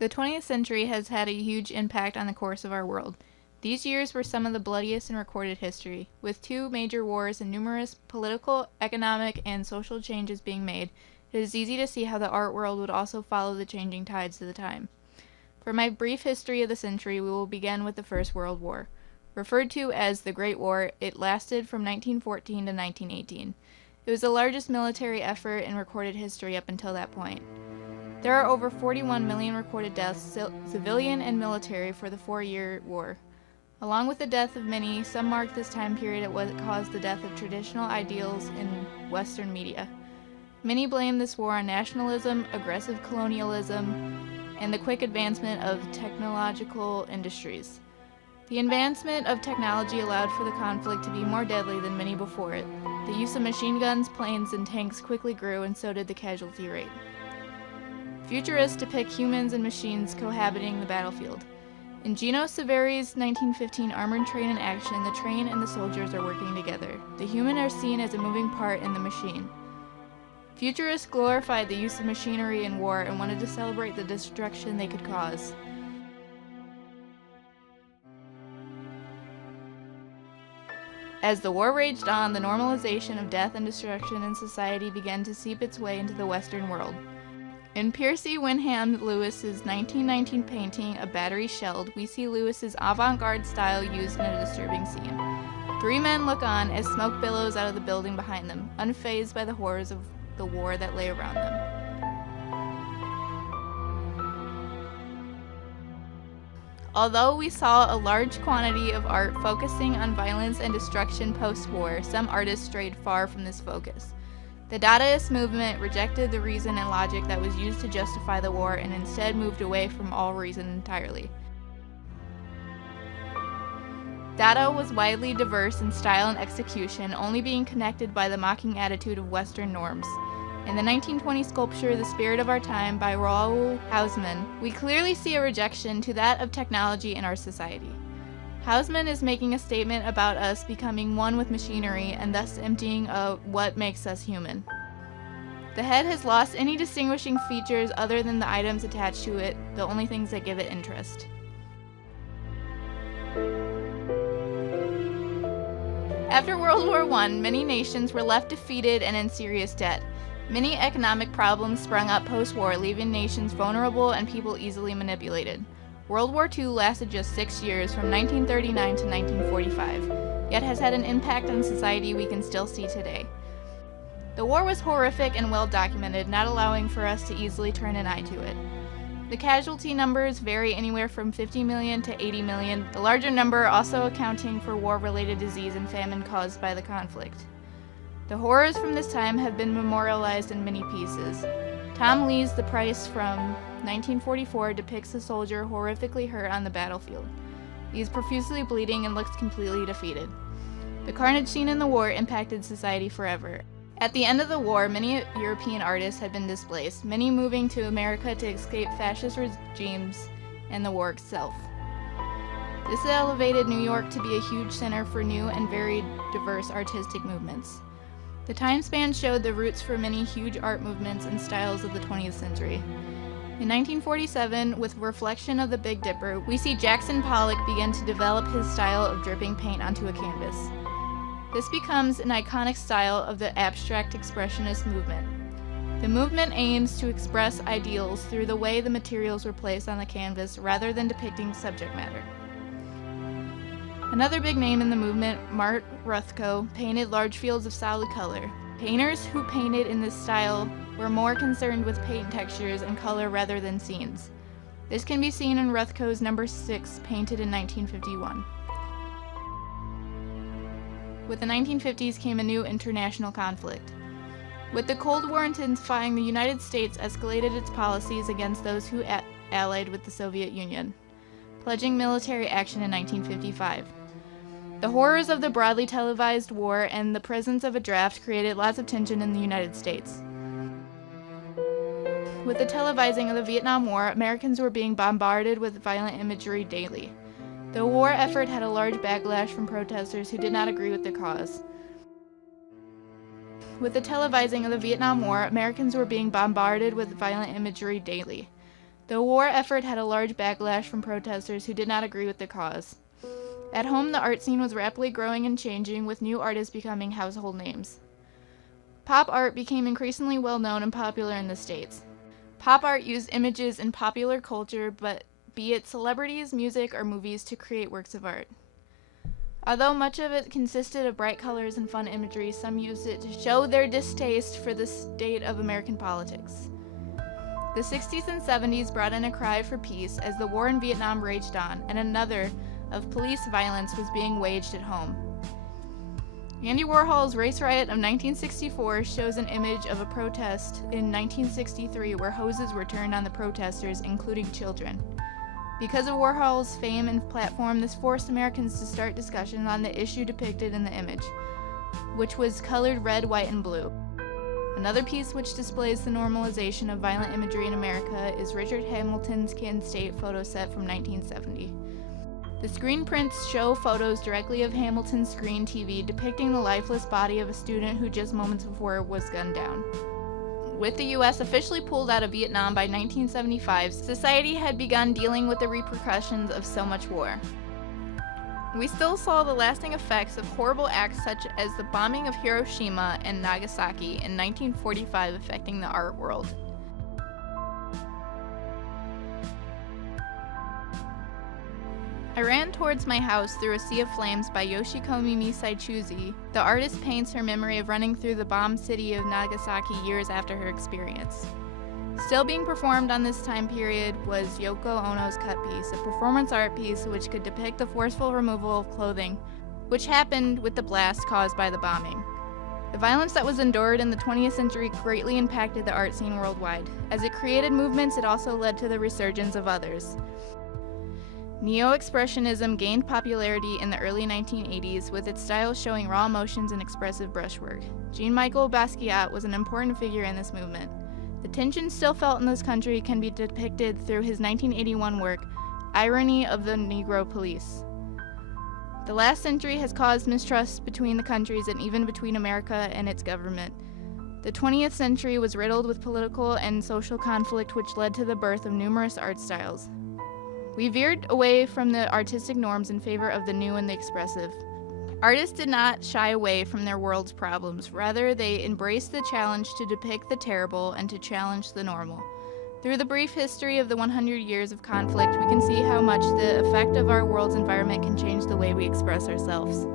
The 20th century has had a huge impact on the course of our world. These years were some of the bloodiest in recorded history. With two major wars and numerous political, economic, and social changes being made, it is easy to see how the art world would also follow the changing tides of the time. For my brief history of the century, we will begin with the First World War. Referred to as the Great War, it lasted from 1914 to 1918. It was the largest military effort in recorded history up until that point. There are over 41 million recorded deaths, civilian and military, for the 4-year war. Along with the death of many, some mark this time period at what caused the death of traditional ideals in Western media. Many blame this war on nationalism, aggressive colonialism, and the quick advancement of technological industries. The advancement of technology allowed for the conflict to be more deadly than many before it. The use of machine guns, planes, and tanks quickly grew, and so did the casualty rate. Futurists depict humans and machines cohabiting the battlefield. In Gino Severi's 1915 Armored Train in Action, the train and the soldiers are working together. The human are seen as a moving part in the machine. Futurists glorified the use of machinery in war and wanted to celebrate the destruction they could cause. As the war raged on, the normalization of death and destruction in society began to seep its way into the Western world. In Percy Wyndham Lewis's 1919 painting, A Battery Shelled, we see Lewis's avant-garde style used in a disturbing scene. 3 men look on as smoke billows out of the building behind them, unfazed by the horrors of the war that lay around them. Although we saw a large quantity of art focusing on violence and destruction post-war, some artists strayed far from this focus. The Dadaist movement rejected the reason and logic that was used to justify the war and instead moved away from all reason entirely. Dada was widely diverse in style and execution, only being connected by the mocking attitude of Western norms. In the 1920 sculpture The Spirit of Our Time by Raoul Hausmann, we clearly see a rejection to that of technology in our society. Hausmann is making a statement about us becoming one with machinery and thus emptying of what makes us human. The head has lost any distinguishing features other than the items attached to it, the only things that give it interest. After World War I, many nations were left defeated and in serious debt. Many economic problems sprung up post-war, leaving nations vulnerable and people easily manipulated. World War II lasted just 6 years, from 1939 to 1945, yet has had an impact on society we can still see today. The war was horrific and well documented, not allowing for us to easily turn an eye to it. The casualty numbers vary anywhere from 50 million to 80 million, the larger number also accounting for war-related disease and famine caused by the conflict. The horrors from this time have been memorialized in many pieces. Tom Lee's The Price from 1944 depicts a soldier horrifically hurt on the battlefield. He is profusely bleeding and looks completely defeated. The carnage seen in the war impacted society forever. At the end of the war, many European artists had been displaced, many moving to America to escape fascist regimes and the war itself. This elevated New York to be a huge center for new and very diverse artistic movements. The time span showed the roots for many huge art movements and styles of the 20th century. In 1947, with Reflection of the Big Dipper, we see Jackson Pollock begin to develop his style of dripping paint onto a canvas. This becomes an iconic style of the abstract expressionist movement. The movement aims to express ideals through the way the materials were placed on the canvas rather than depicting subject matter. Another big name in the movement, Mark Rothko, painted large fields of solid color. Painters who painted in this style were more concerned with paint textures and color rather than scenes. This can be seen in Rothko's No. 6, painted in 1951. With the 1950s came a new international conflict. With the Cold War intensifying, the United States escalated its policies against those who allied with the Soviet Union, pledging military action in 1955. The horrors of the broadly televised war and the presence of a draft created lots of tension in the United States. With the televising of the Vietnam War, Americans were being bombarded with violent imagery daily. The war effort had a large backlash from protesters who did not agree with the cause. With the televising of the Vietnam War, Americans were being bombarded with violent imagery daily. The war effort had a large backlash from protesters who did not agree with the cause. At home, the art scene was rapidly growing and changing, with new artists becoming household names. Pop art became increasingly well-known and popular in the States. Pop art used images in popular culture, be it celebrities, music, or movies, to create works of art. Although much of it consisted of bright colors and fun imagery, some used it to show their distaste for the state of American politics. The 60s and 70s brought in a cry for peace as the war in Vietnam raged on, and another of police violence was being waged at home. Andy Warhol's Race Riot of 1964 shows an image of a protest in 1963 where hoses were turned on the protesters, including children. Because of Warhol's fame and platform, this forced Americans to start discussions on the issue depicted in the image, which was colored red, white, and blue. Another piece which displays the normalization of violent imagery in America is Richard Hamilton's Kansas State photo set from 1970. The screen prints show photos directly of Hamilton's screen TV depicting the lifeless body of a student who just moments before was gunned down. With the U.S. officially pulled out of Vietnam by 1975, society had begun dealing with the repercussions of so much war. We still saw the lasting effects of horrible acts such as the bombing of Hiroshima and Nagasaki in 1945 affecting the art world. I ran towards my house through a sea of flames by Yoshikomi Misaichuzi. The artist paints her memory of running through the bombed city of Nagasaki years after her experience. Still being performed on this time period was Yoko Ono's cut piece, a performance art piece which could depict the forceful removal of clothing, which happened with the blast caused by the bombing. The violence that was endured in the 20th century greatly impacted the art scene worldwide. As it created movements, it also led to the resurgence of others. Neo-Expressionism gained popularity in the early 1980s, with its style showing raw emotions and expressive brushwork. Jean-Michel Basquiat was an important figure in this movement. The tension still felt in this country can be depicted through his 1981 work, Irony of the Negro Police. The last century has caused mistrust between the countries and even between America and its government. The 20th century was riddled with political and social conflict, which led to the birth of numerous art styles. We veered away from the artistic norms in favor of the new and the expressive. Artists did not shy away from their world's problems. Rather, they embraced the challenge to depict the terrible and to challenge the normal. Through the brief history of the 100 years of conflict, we can see how much the effect of our world's environment can change the way we express ourselves.